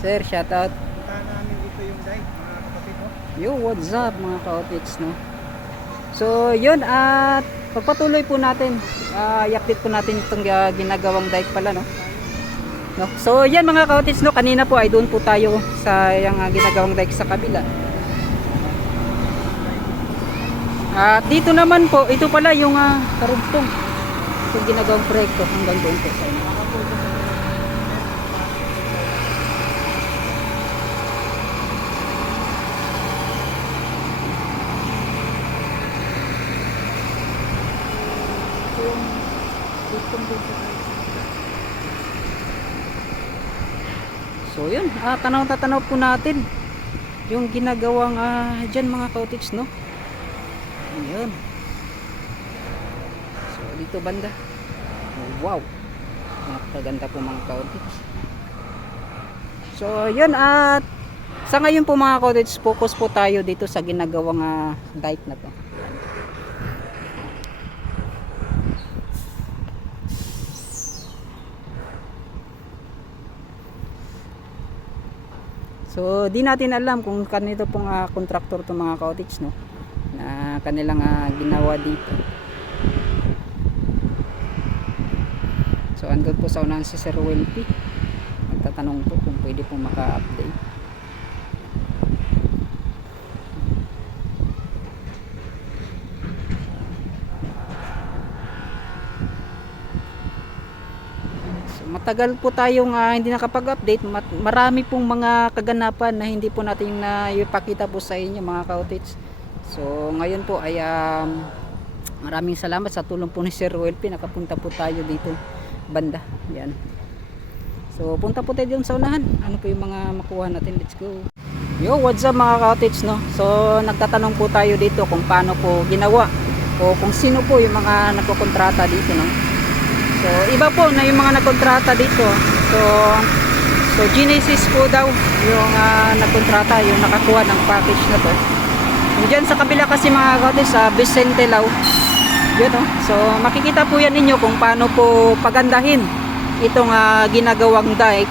Sir, shoutout. Punta namin dito yung dike, mga kapatid mo. Yo, what's up mga ka-outfits, no? So, yun at pagpatuloy po natin. I-update po natin itong ginagawang dike pala, no? No? So, yan mga ka-outfits, no? Kanina po ay doon po tayo sa yung ginagawang dike sa kabila. At dito naman po, ito pala yung karugtong. Yung ginagawang proyekto hanggang doon po sa inyo. So yun, tanaw-tatanaw po natin yung ginagawang dyan mga cottage, no? Yun. So dito banda. Wow. Napakaganda po mga cottage. So yun at sa ngayon po mga cottage, focus po tayo dito sa ginagawang dike na to. So, di natin alam kung kanito pong contractor to mga cottage, no? Na kanilang ginawa dito. So, andun po sa unahan si Sir Welpy. Magtatanong po kung pwede pong maka-update. Matagal po tayong hindi nakapag-update. Marami pong mga kaganapan na hindi po natin na ipakita po sa inyo mga ka-outfits. So ngayon po ay maraming salamat sa tulong po ni Sir Welpy. Nakapunta po tayo dito banda. Yan. So punta po tayo dun sa unahan. Ano po yung mga makuha natin? Let's go. Yo, what's up mga ka-outfits, no? So nagtatanong po tayo dito kung paano po ginawa o kung sino po yung mga nagkokontrata dito, no? So, iba po na yung mga nagkontrata dito. So Genesis po daw yung nagkontrata, yung nakakuha ng package na to. Yung dyan sa kabila kasi mga kautis, sa Vicente Lau. Yun, oh. So, makikita po yan ninyo kung paano po pagandahin itong ginagawang dike.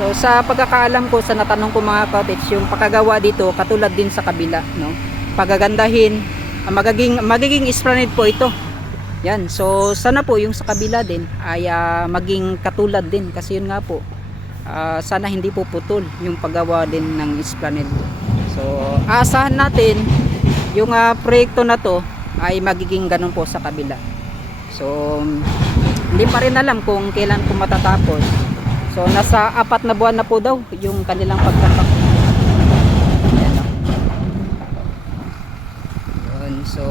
So, sa pagkakaalam ko, sa natanong ko mga kautis, yung pagkagawa dito, katulad din sa kabila, no? Pagagandahin, magiging esplanade po ito. Yan, so sana po yung sa kabila din ay maging katulad din kasi yun nga po, sana hindi po putol yung paggawa din ng esplanade. So asahan natin yung proyekto na to ay magiging ganun po sa kabila. So hindi pa rin alam kung kailan po matatapos. So nasa 4 na buwan na po daw yung kanilang pagtatak. Yan, no? Yun, so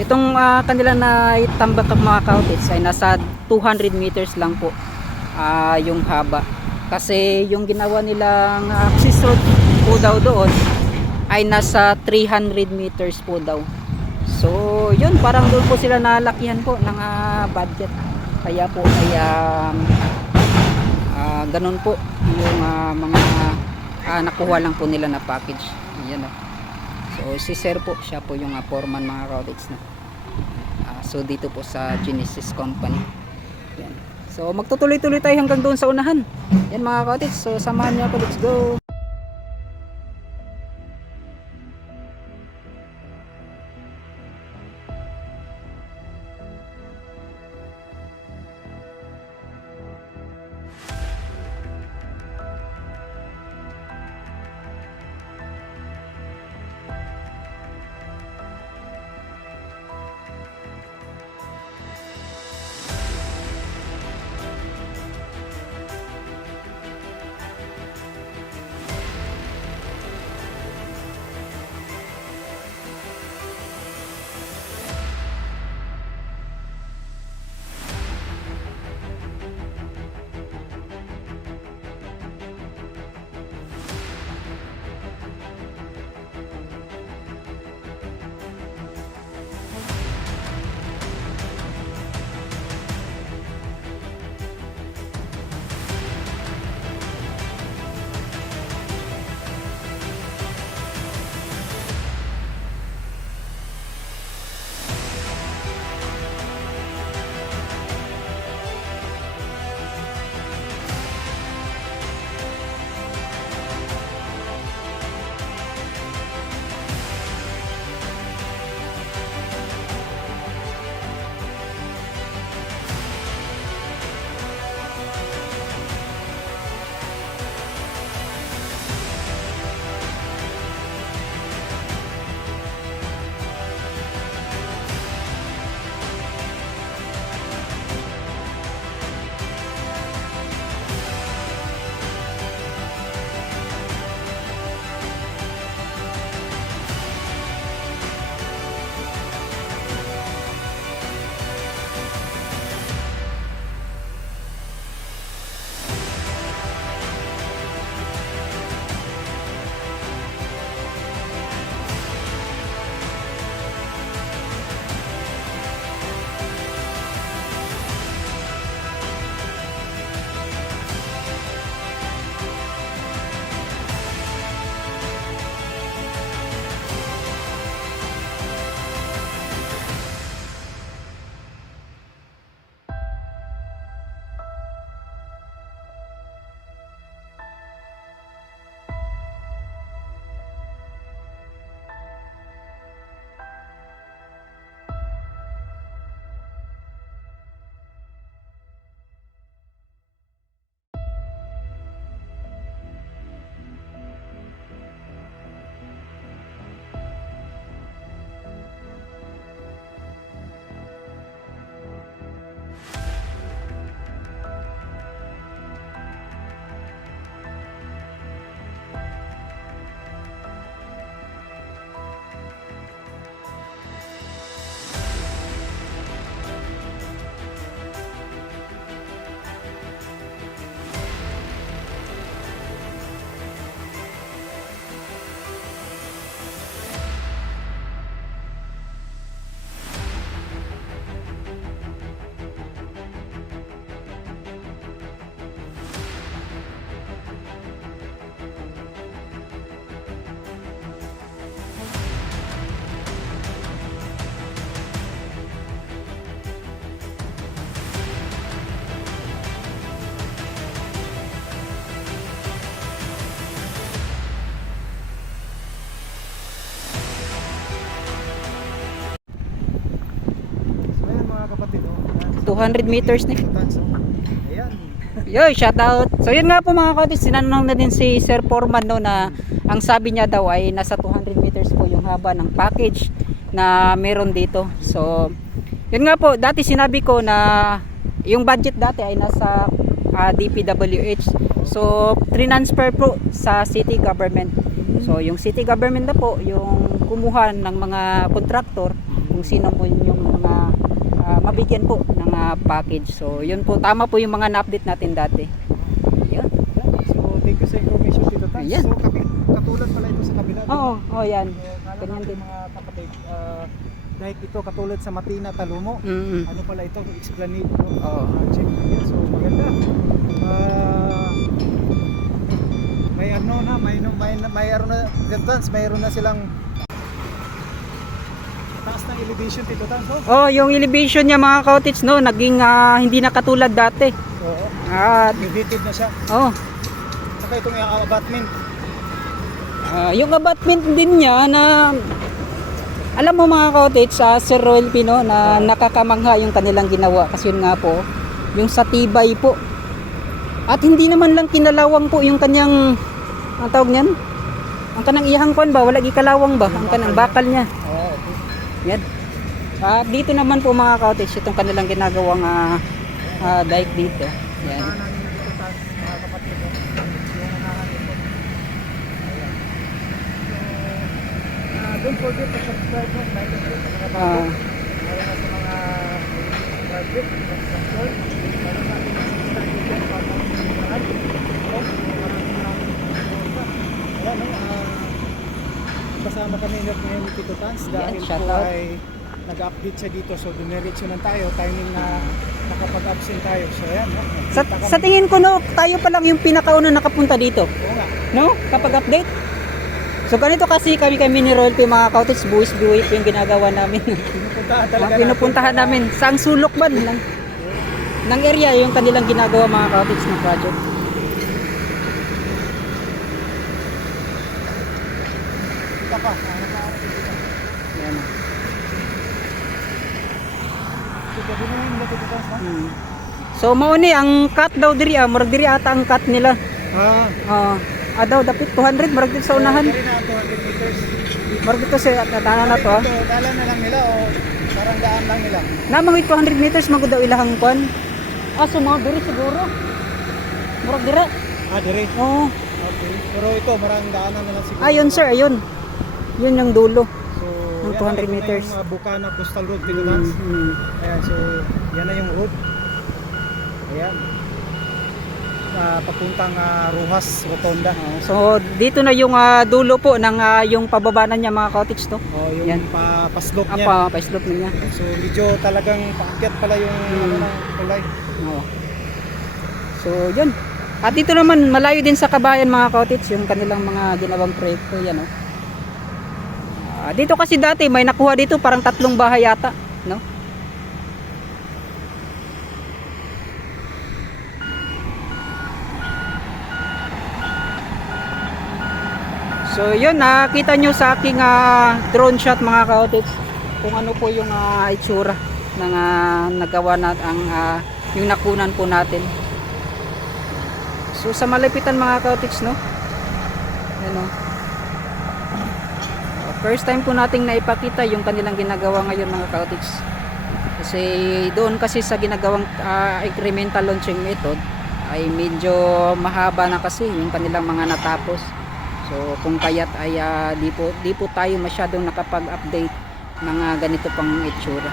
itong kanila na itambak ng mga cottage ay nasa 200 meters lang po yung haba. Kasi yung ginawa nilang access road po daw doon ay nasa 300 meters po daw. So yun, parang doon po sila nalakihan po ng budget. Kaya po ay ganun po yung mga nakuha lang po nila na package. Yan, so si Sir po, siya po yung foreman mga cottage na. So dito po sa Genesis Company. Yan. So magtutuloy-tuloy tayo hanggang doon sa unahan. Yan mga cottage. So samahan niyo ako, let's go. 200 meters ni. Tons, oh. Ayan. Yo, shout out. So yun nga po mga ka-outage, sinanong na din si Sir Foreman no na ang sabi niya daw ay nasa 200 meters po yung haba ng package na meron dito. So yun nga po, dati sinabi ko na yung budget dati ay nasa DPWH. So transfer po sa city government. So yung city government na po yung kumuha ng mga kontraktor kung sino po yung mga mabigyan po ng package. So yun po, tama po yung mga na-update natin dati. Yun. So thank you sa information dito Tans. Ayan. So katulad pala ito sa kabila. Oo, oh, yan. Kala Ganyan natin din. mga kapatid, dahil ito katulad sa Matina, Talumo, ano pala ito, Explanade po. Oo. Project. So maganda. May ano na, may ano na, Tans, mayroon na silang taas ng elevation dito Tans, oh. Oh, yung elevation niya mga ka-outage no, naging hindi na katulad dati. Oo. At Elevated na siya. oh, Saka itong abutment. yung abutment din niya na alam mo mga ka-outage sa Sir Roel Pino na nakakamangha yung kanilang ginawa kasi yun nga po yung sa tibay po. At hindi naman lang kinalawang po yung kanyang ang tawag niyan, ang kanang ihang kwan ba, wala gikalawang ba ang kanang bakal niya. Oo, okay. Yan. At dito naman po mga ka-outage itong kanilang ginagawang dike dito. Yan. Unahan namin na dito Tans, mga kapatid, oh. Yung unahan dito. Ayan. So, don't forget to subscribe mo, like and share sa mga bago. Ah, Lalo na sa mga project, construction, lalo sa ating mga study dyan, para sa mga lahat. So, maraming suporta. Wala, no? Kasama kami ngayon ni Tito Tans dahil Yan, shout po out. ay nag-update siya dito. So, dumiretsunan tayo, timing na nakapag-absent tayo. So, ayan, no? sa, Nakita sa kami. tingin ko no, tayo pa lang yung pinakauna nakapunta dito. Oo nga. No? Kapag update. So ganito kasi kami ni Royal P mga ka-outage, buwis-buwis yung ginagawa namin. Pinupuntahan talaga Pinupuntahan namin. Saang sulok ba ng area yung kanilang ginagawa mga ka-outage ng project. Kita pa. Nakaarap dito. Yan. So, gagawin nila Tito Tans, no? So mauni ang cut daw diri murag diri ata ang cut nila. Daw dapat 200 murag dito sa unahan. Dari na 200 meters. Murag dito sa tanan na to. Ito, dalan na lang nila o parang daan lang nila. Namang 200 meters magud daw ilahang kwan. Sumo diri siguro. Murag dira. Dire. Oo. Okay. Pero ito, marang daanan na lang siguro. Ayun sir, ayun. Yun yung dulo. So, Ng yan, 200 ito meters. na yung Bukana Coastal Road, Tito Tans. Ayan, so yan na yung road. Ayan. Papuntang Rojas, Rotonda. So dito na yung dulo po ng yung pababanan niya mga cottage to. Yung Yan. paslop niya. Pa-slope niya. So medyo talagang paakyat pala yung ano ng kulay. Oo. So yun. At dito naman malayo din sa Kabayan mga cottage yung kanilang mga ginawang proyekto yan, no. Dito kasi dati may nakuha dito parang 3 bahay yata, no. So yun, nakita nyo sa aking drone shot mga ka-outage kung ano po yung itsura ng nagawa natin yung nakunan po natin. So sa malapitan mga ka-outage, no, ano, first time po nating naipakita yung kanilang ginagawa ngayon mga ka-outage, kasi doon kasi sa ginagawang incremental launching method ay medyo mahaba na kasi yung kanilang mga natapos. So kung kaya't ay di po tayo masyadong nakapag-update ng ganito pang itsura.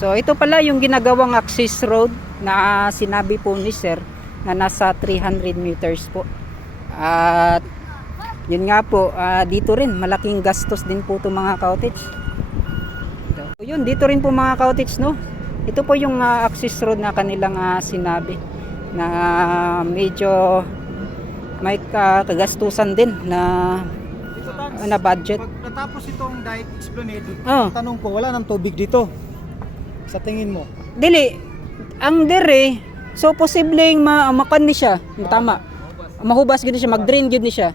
So ito pala yung ginagawang access road na sinabi po ni Sir na nasa 300 meters po. At yun nga po, dito rin malaking gastos din po itong mga cottage. So, yun, dito rin po mga cottage, no. Ito po yung access road na kanilang sinabi na medyo may kagastusan din na na budget. Pag natapos itong diet Esplanade, Oh. tanong ko, wala nang tubig dito. Sa tingin mo? Dili, ang dire, so posibleng makan ni siya, tama. Mahubas gid ni siya, mag-drain gid ni siya.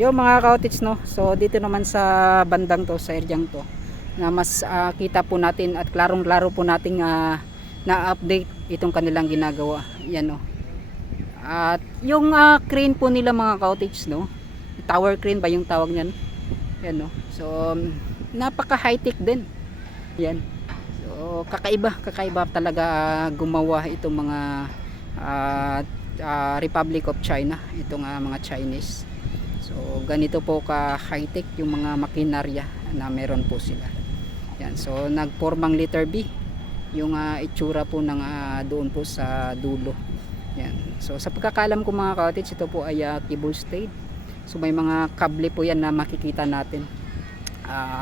Yung mga ka-outage, no. So dito naman sa bandang to, sa eryang to, na mas kita po natin at klarong-klaro po nating na-update itong kanilang ginagawa. Yan, no. At yung crane po nila mga ka-outage, no. Tower crane ba yung tawag niyan? Yan, no. So napaka high-tech din. Yan. So kakaiba talaga gumawa itong mga Republic of China, itong mga Chinese. So ganito po ka high-tech yung mga makinarya na meron po sila. Yan, so nagpormang letter B yung itsura po ng doon po sa dulo. Yan. So sa pagkakalam ko mga ka-outage, ito po ay cable stayed. So may mga kable po yan na makikita natin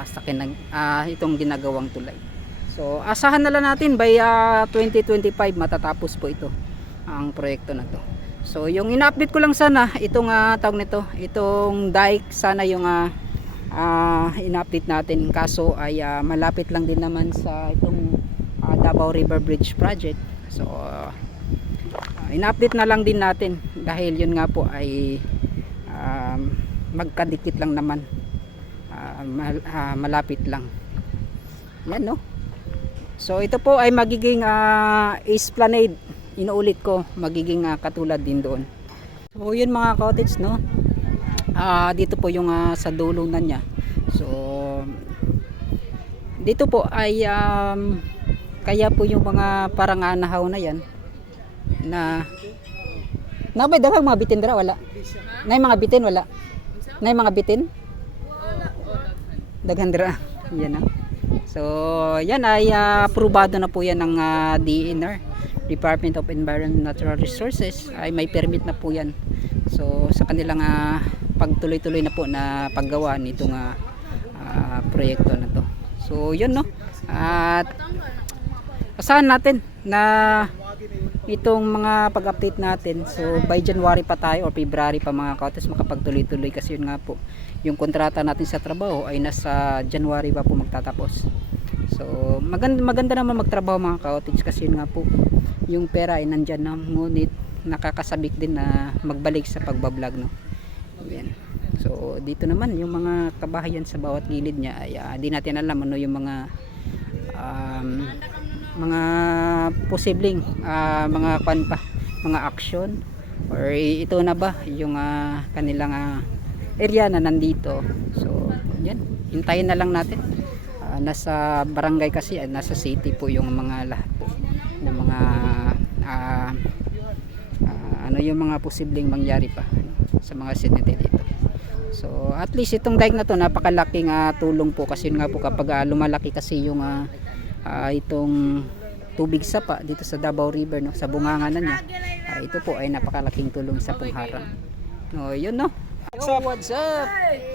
sa itong ginagawang tulay. So asahan na lang natin by 2025 matatapos po ito, ang proyekto na to. So yung ina-update ko lang sana itong tawag nito, itong dike sana yung ina-update natin, kaso ay malapit lang din naman sa itong Davao River Bridge project. So ina-update na lang din natin dahil yun nga po ay magkadikit lang naman, malapit lang. Yan, no. So ito po ay magiging Esplanade. Inuulit ko, magiging katulad din doon. So yun mga ka-outage, no. Dito po yung sa dulo na niya. So dito po ay kaya po yung mga parang nahaw na yan na nabay daghang mga bitin dira wala. Nay mga bitin wala. Nay mga bitin? Daghan dira. Yan na. So yan ay aprobado na po yan ng DENR, Department of Environment and Natural Resources, ay may permit na po yan. So sa kanilang pagtuloy-tuloy na po na paggawa nitong proyekto na to. So yun, no. At asahan natin na itong mga pag-update natin, so by January pa tayo or February pa mga ka-outage makapagtuloy-tuloy, kasi yun nga po yung kontrata natin sa trabaho ay nasa January pa po magtatapos. So maganda naman magtrabaho mga ka-outage, kasi yun nga po yung pera ay nandyan na, ngunit nakakasabik din na magbalik sa pagbablog, no. Yan. So dito naman yung mga kabahayan sa bawat gilid niya ay di natin alam ano yung mga posibleng mga mga action, or ito na ba yung kanilang area na nandito. So yan, hintayin na lang natin. Nasa barangay kasi, nasa city po yung mga lahat po ng mga ano yung mga posibleng mangyari pa sa mga city dito. So at least itong dike na to napakalaking tulong po, kasi yun nga po kapag lumalaki kasi yung itong tubig sapa dito sa Davao River, no, sa bungangan na niya, ito po ay napakalaking tulong sa pangharang. No, yun, no. Yo, what's up?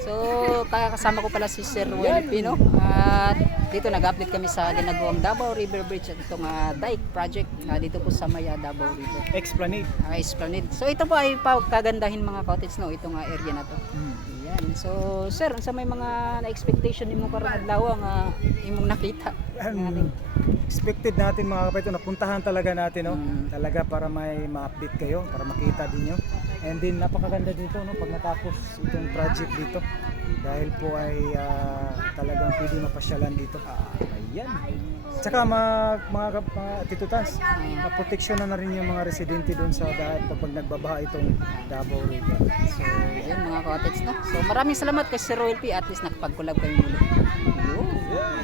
So, kasama ko pala si Sir Roel Pino. At dito nag-update kami sa ginagawang Davao River Bridge at itong dike project dito po sa Maya, Davao River. Esplanade. Esplanade. So, ito po ay kagandahin mga cottage, no? Itong area na to. Yan. So, sir, sa may mga na-expectation mo karon adlaw nga imong nakita? Expected natin mga kapatid, napuntahan talaga natin, no? Talaga para may ma-update kayo, para makita din nyo. And then napakaganda dito, no? Pag natapos itong project dito, dahil po ay talagang pwede mapasyalan dito. Ayan. Tsaka mga titutans, maproteksyon na rin yung mga residente doon sa dahil kapag nagbabaha itong Davao River. So, yan mga cottage, no? So, maraming salamat kay Sir Roel P. At least nakapag-collab kayo muli. Yun.